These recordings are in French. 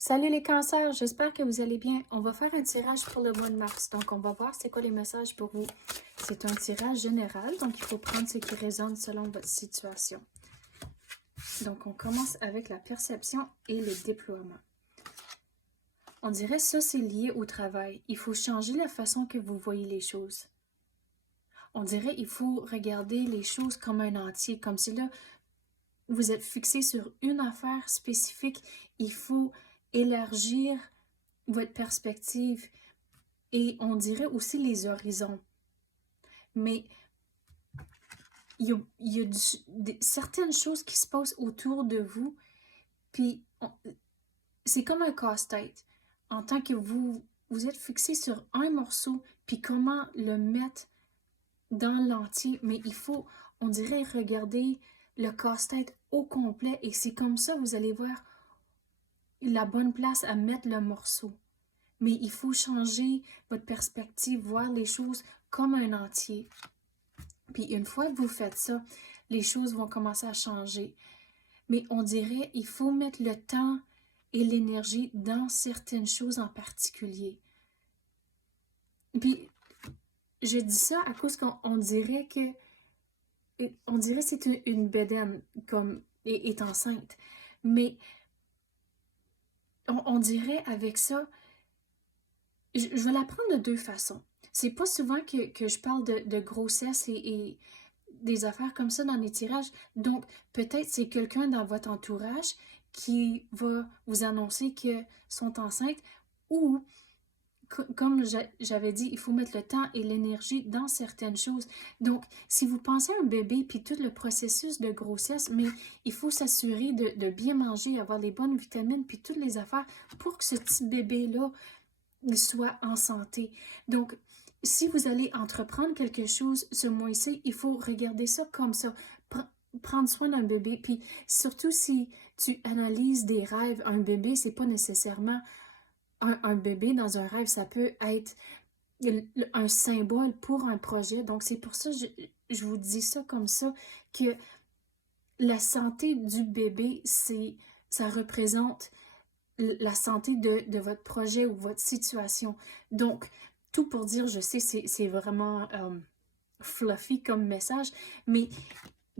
Salut les cancers, j'espère que vous allez bien. On va faire un tirage pour le mois de mars. Donc, on va voir c'est quoi les messages pour vous. C'est un tirage général, donc il faut prendre ce qui résonne selon votre situation. Donc, on commence avec la perception et le déploiement. On dirait ça, c'est lié au travail. Il faut changer la façon que vous voyez les choses. On dirait il faut regarder les choses comme un entier, comme si là, vous êtes fixé sur une affaire spécifique. Il faut élargir votre perspective et on dirait aussi les horizons. Mais il y a certaines choses qui se passent autour de vous, puis c'est comme un casse-tête. En tant que vous êtes fixé sur un morceau, puis comment le mettre dans l'entier, mais il faut, on dirait, regarder le casse-tête au complet, et c'est comme ça vous allez voir la bonne place à mettre le morceau. Mais il faut changer votre perspective, voir les choses comme un entier. Puis une fois que vous faites ça, les choses vont commencer à changer. Mais on dirait il faut mettre le temps et l'énergie dans certaines choses en particulier. Puis je dis ça à cause qu'on dirait que c'est une bédaine comme est enceinte. Mais on dirait avec ça, je vais la prendre de deux façons. C'est pas souvent que je parle de grossesse et des affaires comme ça dans les tirages. Donc, peut-être c'est quelqu'un dans votre entourage qui va vous annoncer qu'ils sont enceintes ou, comme j'avais dit, il faut mettre le temps et l'énergie dans certaines choses. Donc, si vous pensez à un bébé puis tout le processus de grossesse, mais il faut s'assurer de bien manger, avoir les bonnes vitamines puis toutes les affaires pour que ce petit bébé-là soit en santé. Donc, si vous allez entreprendre quelque chose ce mois-ci, il faut regarder ça comme ça. Prendre soin d'un bébé. Puis surtout si tu analyses des rêves, un bébé, c'est pas nécessairement un bébé dans un rêve, ça peut être un symbole pour un projet. Donc, c'est pour ça que je vous dis ça comme ça, que la santé du bébé, ça représente la santé de votre projet ou votre situation. Donc, tout pour dire, je sais, c'est vraiment fluffy comme message, mais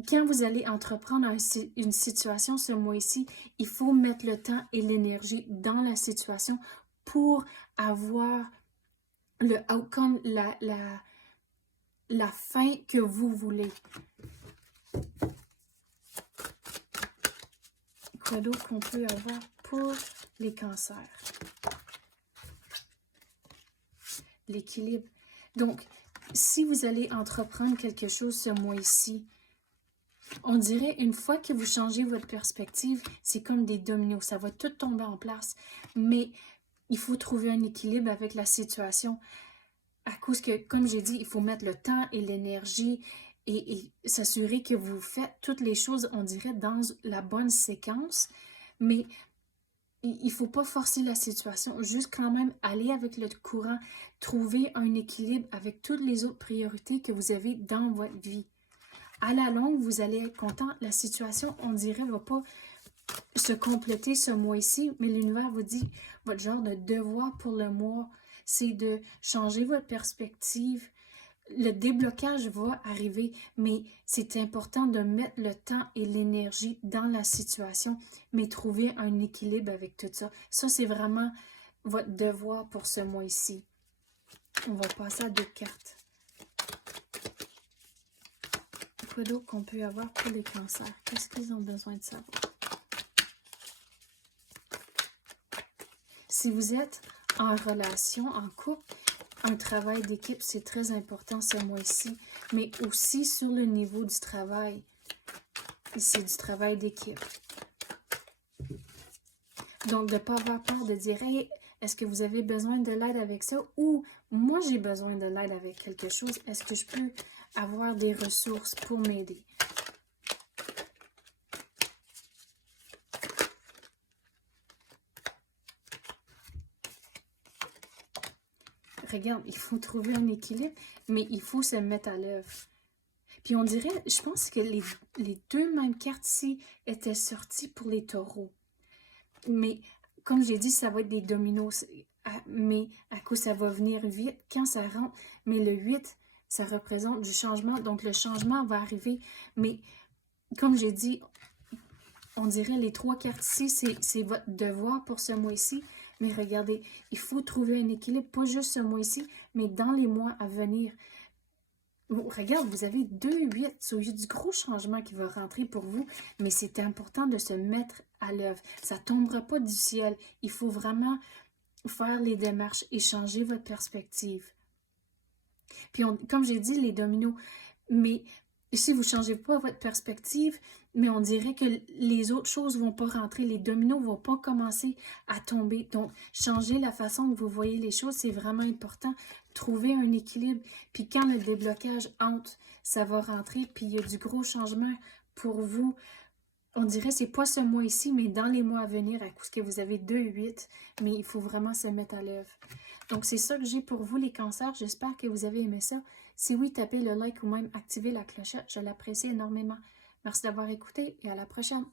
quand vous allez entreprendre une situation ce mois-ci, il faut mettre le temps et l'énergie dans la situation pour avoir le outcome, la fin que vous voulez. Quoi d'autre qu'on peut avoir pour les cancers? L'équilibre. Donc, si vous allez entreprendre quelque chose ce mois-ci, on dirait une fois que vous changez votre perspective, c'est comme des dominos, ça va tout tomber en place. Mais il faut trouver un équilibre avec la situation à cause que, comme j'ai dit, il faut mettre le temps et l'énergie et s'assurer que vous faites toutes les choses, on dirait, dans la bonne séquence. Mais il ne faut pas forcer la situation, juste quand même aller avec le courant, trouver un équilibre avec toutes les autres priorités que vous avez dans votre vie. À la longue, vous allez être content. La situation, on dirait, ne va pas se compléter ce mois-ci, mais l'univers vous dit, votre genre de devoir pour le mois, c'est de changer votre perspective. Le déblocage va arriver, mais c'est important de mettre le temps et l'énergie dans la situation, mais trouver un équilibre avec tout ça. Ça, c'est vraiment votre devoir pour ce mois-ci. On va passer à d'autres cartes. Quoi d'autre qu'on peut avoir pour les cancers? Qu'est-ce qu'ils ont besoin de savoir? Si vous êtes en relation, en couple, un travail d'équipe, c'est très important ce mois-ci, mais aussi sur le niveau du travail. C'est du travail d'équipe. Donc, de ne pas avoir peur de dire, hey, est-ce que vous avez besoin de l'aide avec ça? Ou moi, j'ai besoin de l'aide avec quelque chose. Est-ce que je peux avoir des ressources pour m'aider? Regarde, il faut trouver un équilibre, mais il faut se mettre à l'œuvre. Puis on dirait, je pense que les deux mêmes cartes ici étaient sorties pour les taureaux. Mais comme j'ai dit, ça va être des dominos, mais à coup, ça va venir vite quand ça rentre. Mais le 8, ça représente du changement, donc le changement va arriver. Mais comme j'ai dit, on dirait les 3 cartes ici, c'est votre devoir pour ce mois-ci. Mais regardez, il faut trouver un équilibre, pas juste ce mois-ci, mais dans les mois à venir. Regarde, vous avez 2 8, il y a du gros changement qui va rentrer pour vous, mais c'est important de se mettre à l'œuvre. Ça ne tombera pas du ciel. Il faut vraiment faire les démarches et changer votre perspective. Puis, comme j'ai dit, les dominos, mais si vous ne changez pas votre perspective, mais on dirait que les autres choses ne vont pas rentrer, les dominos ne vont pas commencer à tomber. Donc, changer la façon que vous voyez les choses, c'est vraiment important. Trouver un équilibre. Puis quand le déblocage entre, ça va rentrer, puis il y a du gros changement pour vous. On dirait que ce n'est pas ce mois-ci, mais dans les mois à venir, à cause que vous avez 2 8, mais il faut vraiment se mettre à l'œuvre. Donc, c'est ça que j'ai pour vous, les cancers. J'espère que vous avez aimé ça. Si oui, tapez le like ou même activez la clochette. Je l'apprécie énormément. Merci d'avoir écouté et à la prochaine.